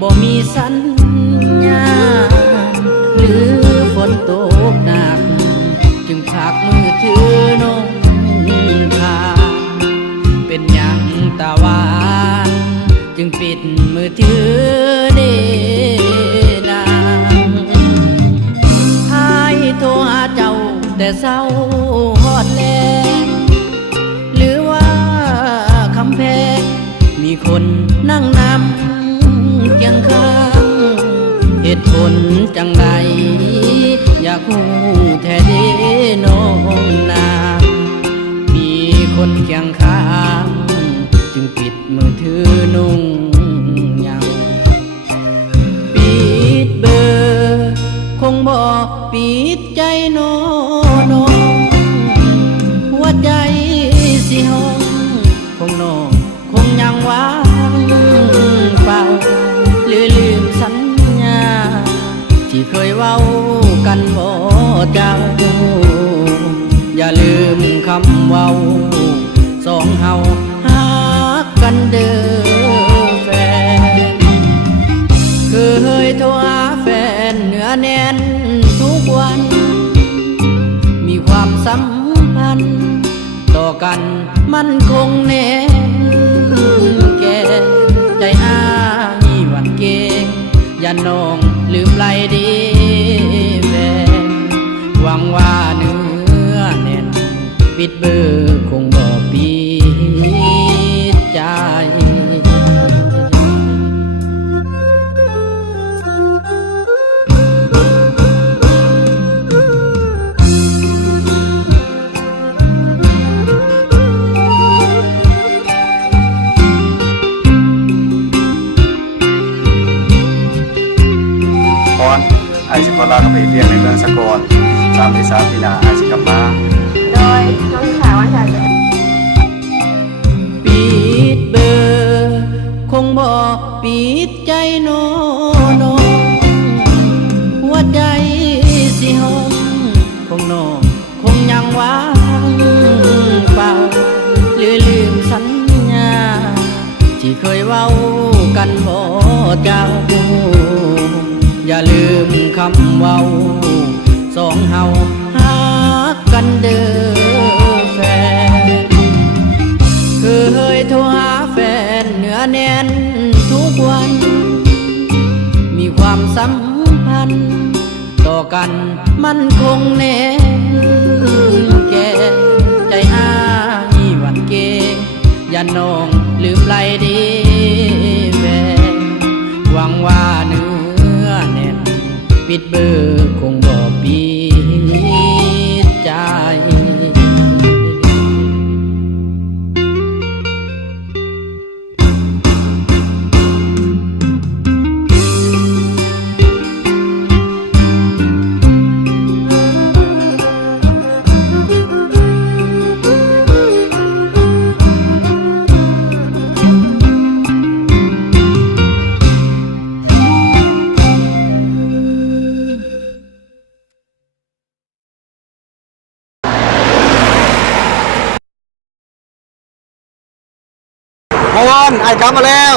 บ่มีสัญญาณหรือฝนตกหนักจึงพากมือถือน้องผ่านเป็นหยังตาหวานจึงปิดมือถือเด้นางท้ายโทรหาเจ้าแต่เศร้าฮอดแลงหรือว่าคำแพงมีคนนั่งนำเคียงข้างเหตุผลจังใดอยากหูแท้เด้น้องนามีคนเคียงข้างจึงปิดมือถือนุ่งเหงาปิดเบอร์คงบอกปิดใจน้องหัวใจสิห้องคงน้องคงยังว่างเปล่าหรือลืมสัญญาที่เคยเว้ากันบ่เจ้าอย่าลืมคำเว้าสองเฮาฮักกันเด้อแฟนเคยโทรหาแฟนเหนือแน่นทุกวันมีความสัมพันธ์ต่อกันมันคงแน่แก่ใจอ้ายหวั่นเกรงอย่าน้องลืมไหลดีแฟนหวังว่าเนื้อแน่นปิดเบอร์คงบ่ปิดใจไอซิโคลากับไปเรียนในเมืองสกล3 เมษายนปีหน้าไอซิกลับมาโดยน้องสาววันฉันปิดเบอร์คงบอกปิดใจน้องหัวใจสิห้องคงน้องคงยังว่างเปล่าหรือลืมสัญญาที่เคยเว้ากันบ่เจ้าอย่าลืมคำเว้าสองเฮาฮักกันเด้อแฟนเคยโทรหาแฟนเหนือแน่นทุกวันมีความสัมพันธ์ต่อกันมันคงแน่แก่ใจอ้ายหวั่นเกรงอย่าน้องลืมไหลดีแฟนหวังว่าเนื้อแน่นปิดเบอร์คงบ่ปิดใจมอนไอกลับมาแล้ว